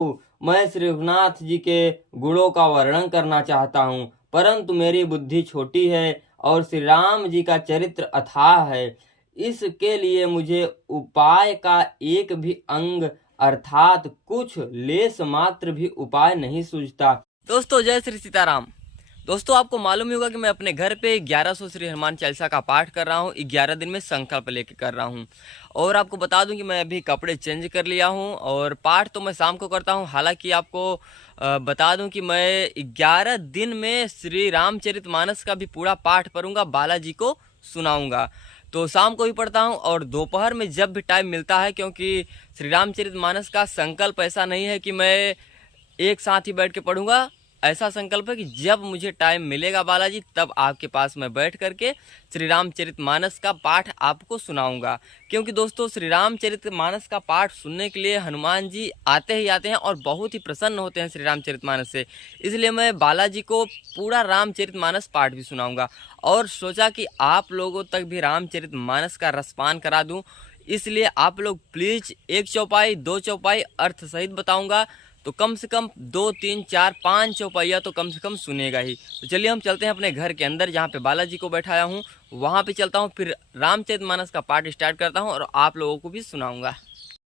मैं श्री रघुनाथ जी के गुणों का वर्णन करना चाहता हूँ, परंतु मेरी बुद्धि छोटी है और श्री राम जी का चरित्र अथाह है। इसके लिए मुझे उपाय का एक भी अंग अर्थात कुछ लेस मात्र भी उपाय नहीं सूझता। दोस्तों जय श्री सीताराम। दोस्तों आपको मालूम ही होगा कि मैं अपने घर पे 1100 श्री हनुमान चालीसा का पाठ कर रहा हूँ। 11 दिन में संकल्प लेके कर रहा हूँ। और आपको बता दूं कि मैं अभी कपड़े चेंज कर लिया हूँ और पाठ तो मैं शाम को करता हूँ। हालांकि आपको बता दूं कि मैं 11 दिन में श्री रामचरितमानस का भी पूरा पाठ पढ़ूंगा, बालाजी को सुनाऊंगा। तो शाम को भी पढ़ता हूँ और दोपहर में जब भी टाइम मिलता है, क्योंकि श्री रामचरितमानस का संकल्प ऐसा नहीं है कि मैं एक साथ ही बैठ के पढ़ूंगा। ऐसा संकल्प है कि जब मुझे टाइम मिलेगा बालाजी, तब आपके पास मैं बैठ करके श्री रामचरितमानस का पाठ आपको सुनाऊंगा। क्योंकि दोस्तों श्री रामचरितमानस का पाठ सुनने के लिए हनुमान जी आते ही आते हैं और बहुत ही प्रसन्न होते हैं श्री रामचरितमानस से। इसलिए मैं बालाजी को पूरा रामचरितमानस पाठ भी सुनाऊंगा और सोचा कि आप लोगों तक भी रामचरितमानस का रसपान करा दूं। इसलिए आप लोग प्लीज़ 1 चौपाई 2 चौपाई अर्थ सहित बताऊंगा, तो कम से कम 2 3 4 5 चौपाइया तो कम से कम सुनेगा ही। तो चलिए हम चलते हैं अपने घर के अंदर जहाँ पे बालाजी को बैठाया हूँ, वहाँ पे चलता हूँ, फिर रामचरितमानस का पाठ स्टार्ट करता हूँ और आप लोगों को भी सुनाऊंगा।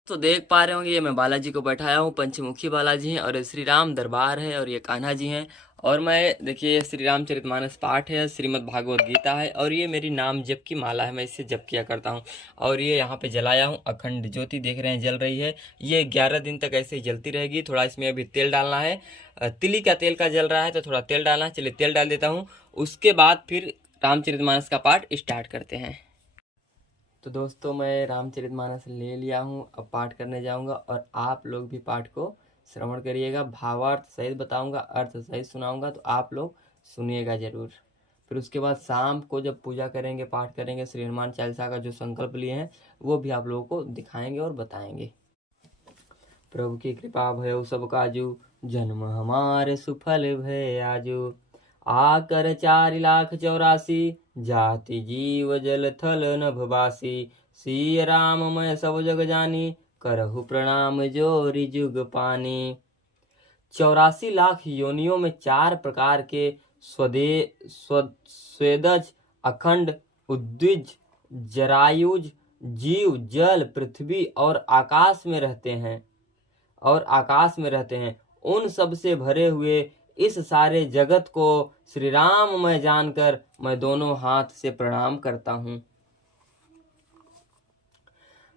तो देख पा रहे होंगे ये मैं बालाजी को बैठाया हूँ। पंचमुखी बालाजी हैं और श्री राम दरबार है और ये कान्हा जी हैं। और मैं देखिए श्री रामचरितमानस पाठ है, श्रीमद् भागवत गीता है और ये मेरी नाम जप की माला है, मैं इससे जप किया करता हूँ। और ये यहाँ पे जलाया हूँ, अखंड ज्योति देख रहे हैं जल रही है। ये 11 दिन तक ऐसे ही जलती रहेगी। थोड़ा इसमें अभी तेल डालना है, तिली का तेल का जल रहा है तो थोड़ा तेल डालना है। चलिए तेल डाल देता हूँ, उसके बाद फिर रामचरितमानस का पाठ स्टार्ट करते हैं। तो दोस्तों मैं रामचरितमानस ले लिया हूँ, अब पाठ करने जाऊँगा और आप लोग भी पाठ को श्रवण करिएगा। भावार्थ सहित बताऊँगा, अर्थ सहित सुनाऊँगा, तो आप लोग सुनिएगा ज़रूर। फिर उसके बाद शाम को जब पूजा करेंगे, पाठ करेंगे, श्री हनुमान चालीसा का जो संकल्प लिए हैं वो भी आप लोगों को दिखाएंगे और बताएंगे। प्रभु की कृपा भयो सब काजू, जन्म हमारे सुफल भय आजू। आकर 4,84,000, जाति जीव जल थल नभवासी। सिय राम मैं सब जग जानी, करहु प्रणाम जोरि जुग पानी। 84 लाख योनियों में 4 प्रकार के स्वेदज, अखंड, उद्विज, जरायुज जीव जल, पृथ्वी और आकाश में रहते हैं। उन सब से भरे हुए इस सारे जगत को श्री राम मैं जानकर मैं दोनों हाथ से प्रणाम करता हूँ।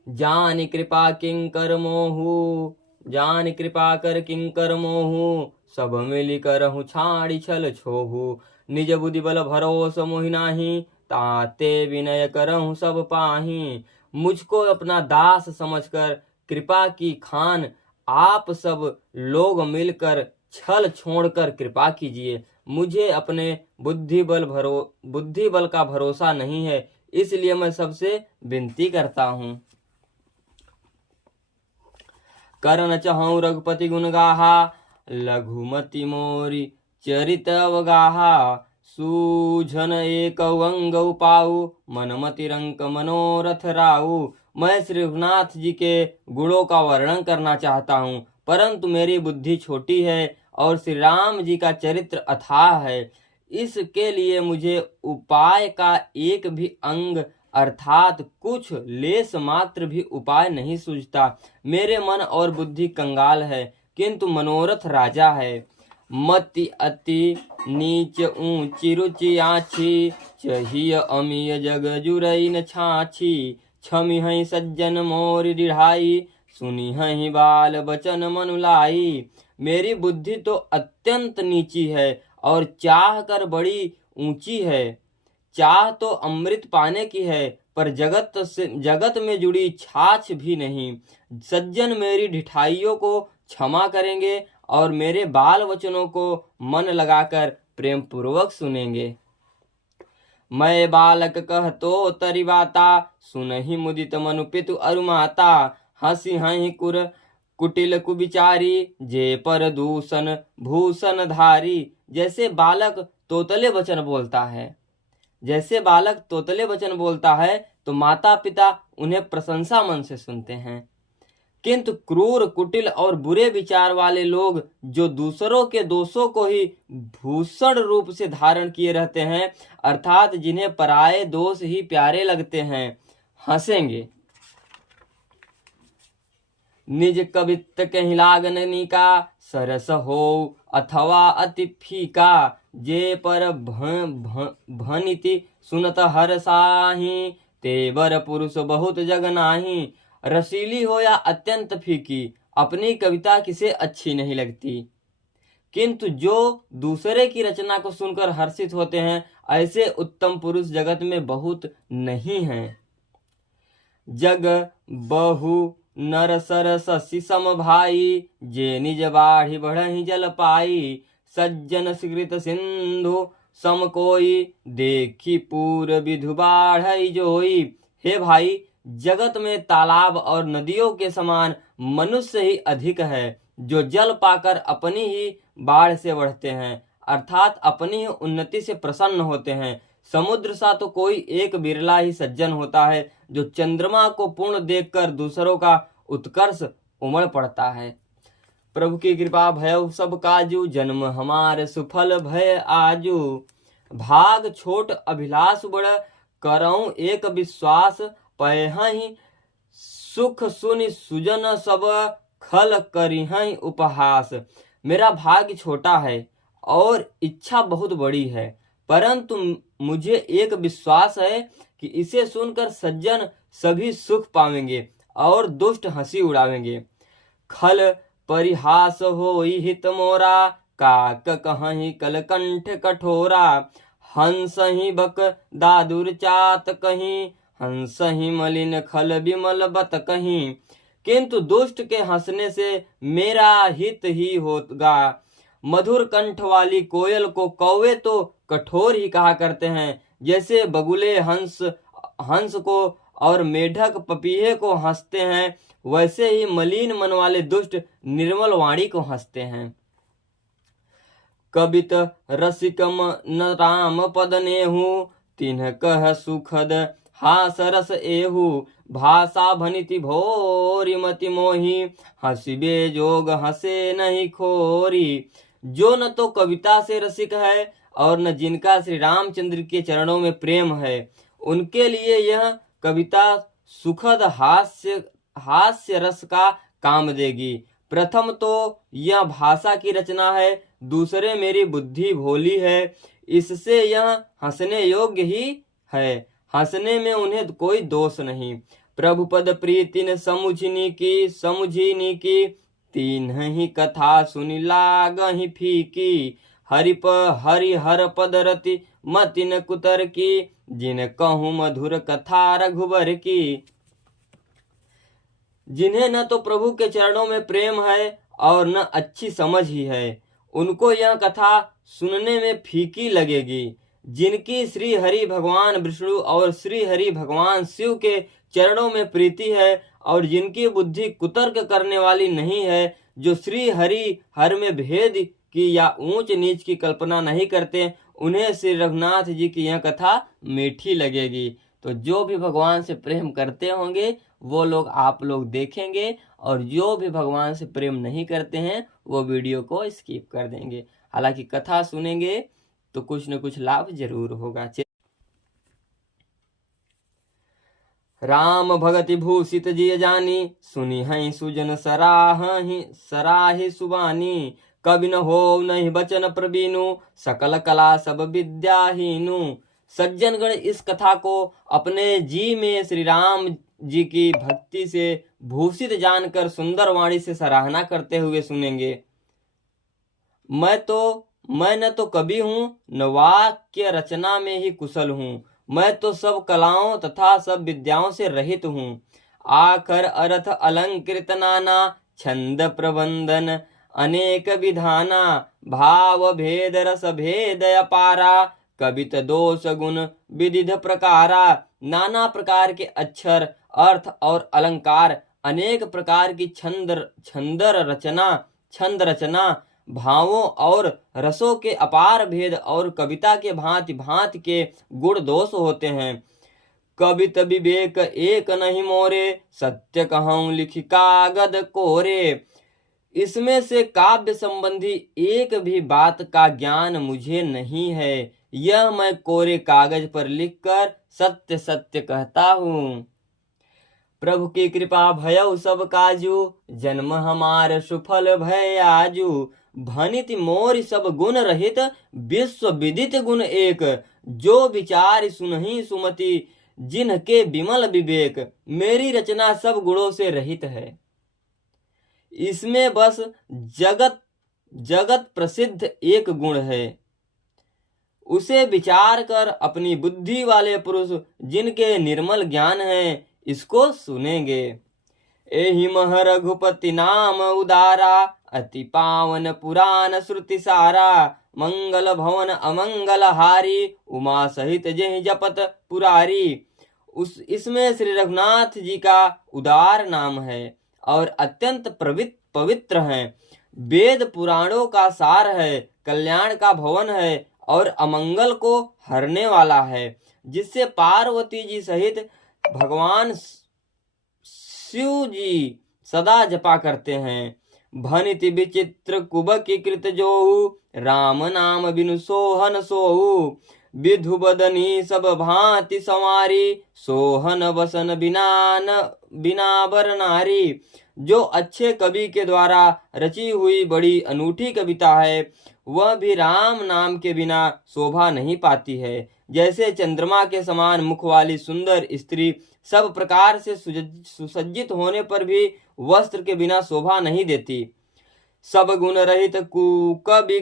जानि कृपा किंकर मोहू, जानि कृपा कर किंकर मोहू। सब मिली करहु छाड़ी छल छोहू। निज बुद्धि बल भरोस मोहि नाहि, ताते विनय करहु सब पाही। मुझको अपना दास समझकर कृपा की खान आप सब लोग मिलकर छल छोड़कर कृपा कीजिए। मुझे अपने बुद्धि बल का भरोसा नहीं है, इसलिए मैं सबसे विनती करता हूँ। करन चहु रघुपति गुण गाहा, लघुमति मोरी चरित अवगाहा। सूझन एक अंग पाऊ, मनमति रंक मनोरथ राऊ। मैं श्री रघुनाथ जी के गुणों का वर्णन करना चाहता हूँ, परंतु मेरी बुद्धि छोटी है और श्री राम जी का चरित्र अथाह है। इसके लिए मुझे उपाय का एक भी अंग अर्थात कुछ लेस मात्र भी उपाय नहीं सूझता। मेरे मन और बुद्धि कंगाल है, किंतु मनोरथ राजा है। मति अति नीच ऊंची रुचि आछी, चहिय अमीय जग जुरई न छाछी। छमि हई सज्जन मोरि डिढ़ाई, सुनी हई बाल बचन मनुलाई। मेरी बुद्धि तो अत्यंत नीची है और चाह कर बड़ी ऊंची है। चाह तो अमृत पाने की है, पर जगत में जुड़ी छाछ भी नहीं। सज्जन मेरी ढिठाइयों को क्षमा करेंगे और मेरे बाल वचनों को मन लगाकर प्रेम पूर्वक सुनेंगे। मैं बालक कहतो तरिवाता, सुनहि मुदित मनु पितु अरुमाता। हंसी हहि कुटिल कुविचारी, जे पर दूषण भूषण धारी। जैसे बालक तोतले वचन बोलता है तो माता पिता उन्हें प्रशंसा मन से सुनते हैं। किंतु क्रूर, कुटिल और बुरे विचार वाले लोग जो दूसरों के दोषों को ही भूषण रूप से धारण किए रहते हैं, अर्थात जिन्हें पराये दोष ही प्यारे लगते हैं, हंसेंगे। निज कवित्त कहीं लागननी का सरस हो अथवा अति फीका, जे पर भनिति सुनत हर साही, तेवर पुरुष बहुत जग नाही। रसीली हो या अत्यंत फीकी, अपनी कविता किसे अच्छी नहीं लगती, किंतु जो दूसरे की रचना को सुनकर हर्षित होते हैं, ऐसे उत्तम पुरुष जगत में बहुत नहीं हैं। जग बहु नर सर ससी सम भाई, जे निज बाढ़ी बढ़ही जल पाई। सज्जन सुकृत सिंधु सम कोई, देखी पूर विधु बाढ़ई जोई। हे भाई, जगत में तालाब और नदियों के समान मनुष्य ही अधिक है, जो जल पाकर अपनी ही बाढ़ से बढ़ते हैं, अर्थात अपनी ही उन्नति से प्रसन्न होते हैं। समुद्र सा तो कोई एक बिरला ही सज्जन होता है, जो चंद्रमा को पूर्ण देखकर दूसरों का उत्कर्ष उमड़ पड़ता है। प्रभु की कृपा भय सब काजू, जन्म हमारे सुफल भय आजू। भाग छोट अभिलाष बड़, करऊं एक विश्वास, पयहि सुख सुनि सुजन सब, खल करिहं उपहास। मेरा भाग्य छोटा है और इच्छा बहुत बड़ी है, परंतु मुझे एक विश्वास है कि इसे सुनकर सज्जन सभी सुख पावेंगे और दुष्ट हंसी उड़ावेंगे। खल परिहास होई हित मोरा, काक कहीं कलकंठ कठोरा। हंस ही बक दादुर चात कहीं, हंस ही मलिन खल विमल बत कहीं। किंतु दुष्ट के हंसने से मेरा हित ही होगा। मधुर कंठ वाली कोयल को कौवे तो कठोर ही कहा करते हैं, जैसे बगुले हंस को और मेढक पपीहे को हंसते हैं, वैसे ही मलिन मन वाले दुष्ट निर्मल वाणी को हंसते हैं। कबित रसिकम न राम पद नेहू, तिन्ह कह सुखद हास रस एहू। भाषा भनिति भोरी मति मोही, हंसिबे जोग हंसे नहीं खोरी। जो न तो कविता से रसिक है और न जिनका श्री रामचंद्र के चरणों में प्रेम है, उनके लिए यह कविता सुखद हास्य रस का काम देगी। प्रथम तो यह भाषा की रचना है, दूसरे मेरी बुद्धि भोली है, इससे यह हंसने योग्य ही है। हंसने में उन्हें कोई दोष नहीं। प्रभु पद प्रीतिन समुझनी की, तीन ही कथा सुनि लागहि फीकी। हरि हर पद रति मतिन कुतर की, जिन कहूँ मधुर कथा रघुबर की। जिन्हें न तो प्रभु के चरणों में प्रेम है और न अच्छी समझ ही है, उनको यह कथा सुनने में फीकी लगेगी। जिनकी श्री हरि भगवान विष्णु और श्री हरि भगवान शिव के चरणों में प्रीति है और जिनकी बुद्धि कुतर्क करने वाली नहीं है, जो श्री हरि हर में भेद की या ऊंच नीच की कल्पना नहीं करते, उन्हें श्री रघुनाथ जी की यह कथा मीठी लगेगी। तो जो भी भगवान से प्रेम करते होंगे वो लोग आप लोग देखेंगे, और जो भी भगवान से प्रेम नहीं करते हैं वो वीडियो को स्किप कर देंगे। हालांकि कथा सुनेंगे तो कुछ न कुछ लाभ जरूर होगा। राम भगति भूषित जिय जानी, सुनी हई सुजन सराहि सुबानी। कवि न हो नहीं बचन प्रवीणु, सकल कला सब विद्याहीनु। सज्जनगण इस कथा को अपने जी में श्री राम जी की भक्ति से भूषित जानकर सुंदर वाणी से सराहना करते हुए सुनेंगे। मैं न तो कवि हूँ, न वाक्य रचना में ही कुशल हूँ। मैं तो सब कलाओं तथा सब विद्याओं से रहित हूँ। आखर अर्थ अलंकृत नाना, छंद प्रबंधन अनेक विधाना। भाव भेद रस भेद अपारा, कवित दोष गुण विविध प्रकारा। नाना प्रकार के अक्षर, अर्थ और अलंकार, अनेक प्रकार की छंद रचना, भावों और रसों के अपार भेद और कविता के भांति भांति के गुण दोष होते हैं। कवित विवेक एक नहीं मोरे, सत्य कहूँ लिख कागद कोरे। इसमें से काव्य संबंधी एक भी बात का ज्ञान मुझे नहीं है, यह मैं कोरे कागज पर लिखकर सत्य सत्य कहता हूँ। प्रभु की कृपा भयउ सब काजू, जन्म हमार सुफल भय आजू। भनित मोर सब गुण रहित, विश्व विदित गुण एक। जो विचार सुनहि सुमति, जिनके विमल विवेक। मेरी रचना सब गुणों से रहित है, इसमें बस जगत जगत प्रसिद्ध एक गुण है। उसे विचार कर अपनी बुद्धि वाले पुरुष, जिनके निर्मल ज्ञान है, इसको सुनेंगे। एहि मह रघुपति नाम उदारा, अति पावन पुराण श्रुति सारा। मंगल भवन अमंगल हारी, उमा सहित जेहि जपत पुरारी। इसमें श्री रघुनाथ जी का उदार नाम है और अत्यंत पवित्र है। वेद पुराणों का सार है, कल्याण का भवन है और अमंगल को हरने वाला है, जिससे पार्वती जी सहित भगवान शिव जी सदा जपा करते हैं। भनिति विचित्र कुबकी कृत जोहु, राम नाम बिनु सोहन सोहु। विधु बदनी सब भांति संवारी, सोहन बसन बिना बर नारी। जो अच्छे कवि के द्वारा रची हुई बड़ी अनूठी कविता है, वह भी राम नाम के बिना शोभा नहीं पाती है। जैसे चंद्रमा के समान मुख वाली सुंदर स्त्री सब प्रकार से सुसज्जित होने पर भी वस्त्र के बिना शोभा नहीं देती। सब गुण रहित कुकवि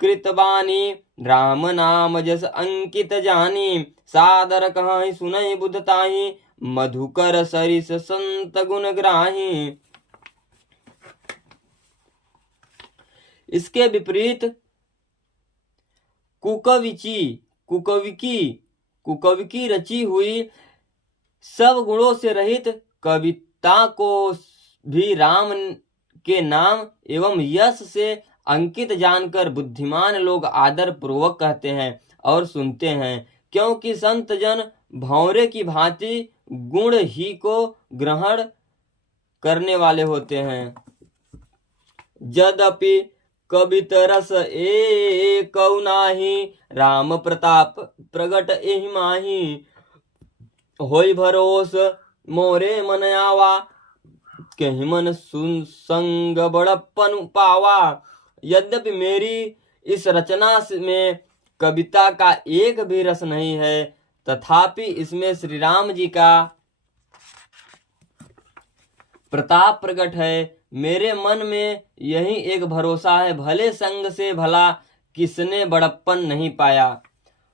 कृतवाणी, राम नाम जस अंकित जानी। सादर कहाहि सुनहि बुध ताहि, मधुकर सरिस संत गुण ग्राही। इसके विपरीत कुकविकी रची हुई सब गुणों से रहित कविता को भी राम के नाम एवं यश से अंकित जानकर बुद्धिमान लोग आदर पूर्वक कहते हैं और सुनते हैं, क्योंकि संत जन भंवरे की भांति गुण ही को ग्रहण करने वाले होते हैं। यद्यपि कवित रस एकौ नाहि, राम प्रताप प्रगट एहि माहि। होई भरोस मोरे मन आवा, कहीं मन सुन संग बड़प्पन पावा। यद्यपि मेरी इस रचना में कविता का एक भी रस नहीं है, तथापि इसमें श्री राम जी का प्रताप प्रकट है। मेरे मन में यही एक भरोसा है, भले संग से भला किसने बड़प्पन नहीं पाया।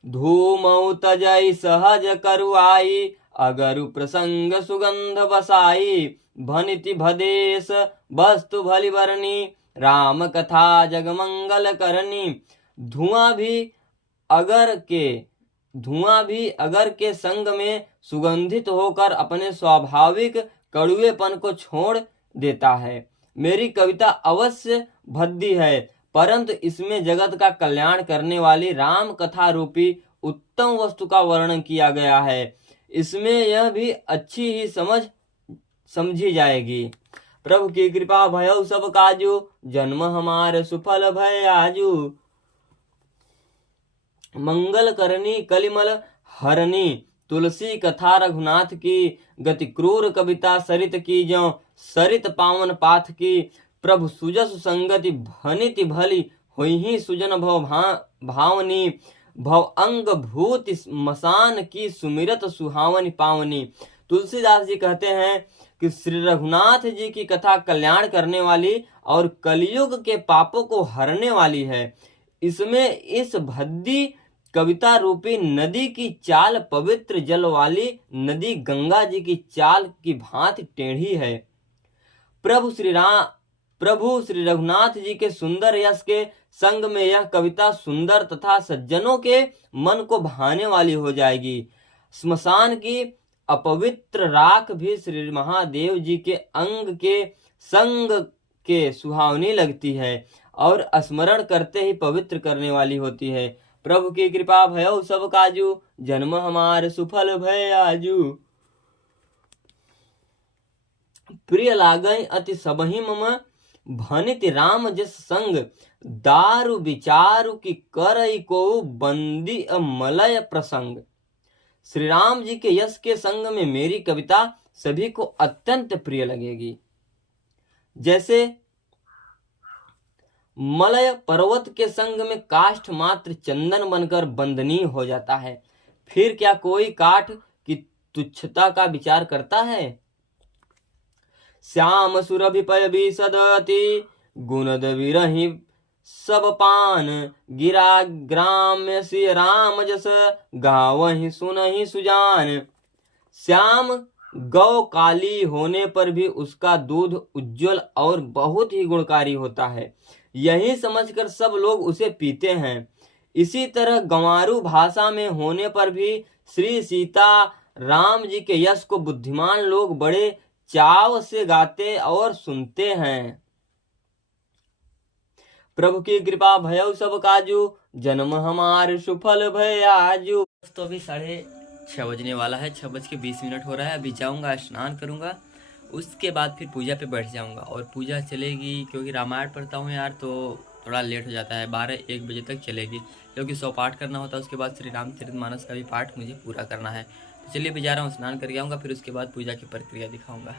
धूमऊ तजई सहज करुआई, अगरु प्रसंग सुगंध बसाई। भनिति भदेश वस्तु भली बरनी, राम कथा जगमंगल करनी। धुआं भी अगर के संग में सुगंधित होकर अपने स्वाभाविक कड़ुएपन को छोड़ देता है। मेरी कविता अवश्य भद्दी है, परंतु इसमें जगत का कल्याण करने वाली राम कथा रूपी उत्तम वस्तु का वर्णन किया गया है। इसमें यह भी अच्छी ही समझी जाएगी। प्रभु की कृपा भयउ सब काजू, जन्म हमार सुफल भय आजू। मंगल करनी कलिमल हरनी, तुलसी कथा रघुनाथ की। गति क्रूर कविता सरित की ज्यों, सरित पावन पाथ की। प्रभु सुजस संगति भनिति भली, होइहि सुजन भव भावनी। भव अंग भूति मसान की, सुमिरत सुहावनी पावनी। तुलसीदास जी कहते हैं कि श्री रघुनाथ जी की कथा कल्याण करने वाली और कलयुग के पापों को हरने वाली है। इसमें इस भद्दी कविता रूपी नदी की चाल पवित्र जल वाली नदी गंगा जी की चाल की भांति टेढ़ी है। प्रभु श्री रघुनाथ जी के सुंदर यश के संग में यह कविता सुंदर तथा सज्जनों के मन को भाने वाली हो जाएगी। स्मशान की अपवित्र राख भी श्री महादेव जी के अंग के संग के सुहावनी लगती है और स्मरण करते ही पवित्र करने वाली होती है। प्रभु की कृपा भयो सब काजू, जन्म हमार सुफल भय आजू। प्रिय लागई अति सबहि मम, भनित राम जस संग, दारु विचारु की करई को बंदी मलय प्रसंग। श्री राम जी के यश के संग में मेरी कविता सभी को अत्यंत प्रिय लगेगी। जैसे मलय पर्वत के संग में काष्ठ मात्र चंदन बनकर बंदनीय हो जाता है, फिर क्या कोई काठ की तुच्छता का विचार करता है। श्याम सुरभि पय विसदति, गुणद विरहि सब पान, गिरा ग्राम्य श्री राम जस, गावहि सुनहि सुजान। श्याम गौ काली होने पर भी उसका दूध उज्जवल और बहुत ही गुणकारी होता है, यही समझकर सब लोग उसे पीते हैं। इसी तरह गंवारू भाषा में होने पर भी श्री सीता राम जी के यश को बुद्धिमान लोग बड़े चाव से गाते और सुनते हैं। प्रभु की कृपा भयो सब काजू, जन्म हमार सुफल भय आजू। तो अभी 6:30 बजने वाला है, 6:20 हो रहा है। अभी जाऊंगा, स्नान करूंगा, उसके बाद फिर पूजा पे बैठ जाऊंगा और पूजा चलेगी, क्योंकि रामायण पढ़ता हूँ यार तो थोड़ा लेट हो जाता है, 12-1 बजे तक चलेगी, क्योंकि 100 पाठ करना होता है। उसके बाद श्री रामचरितमानस का भी पाठ मुझे पूरा करना है। तो चलिए अभी जा रहा हूँ, स्नान करके आऊँगा, फिर उसके बाद पूजा की प्रक्रिया दिखाऊँगा।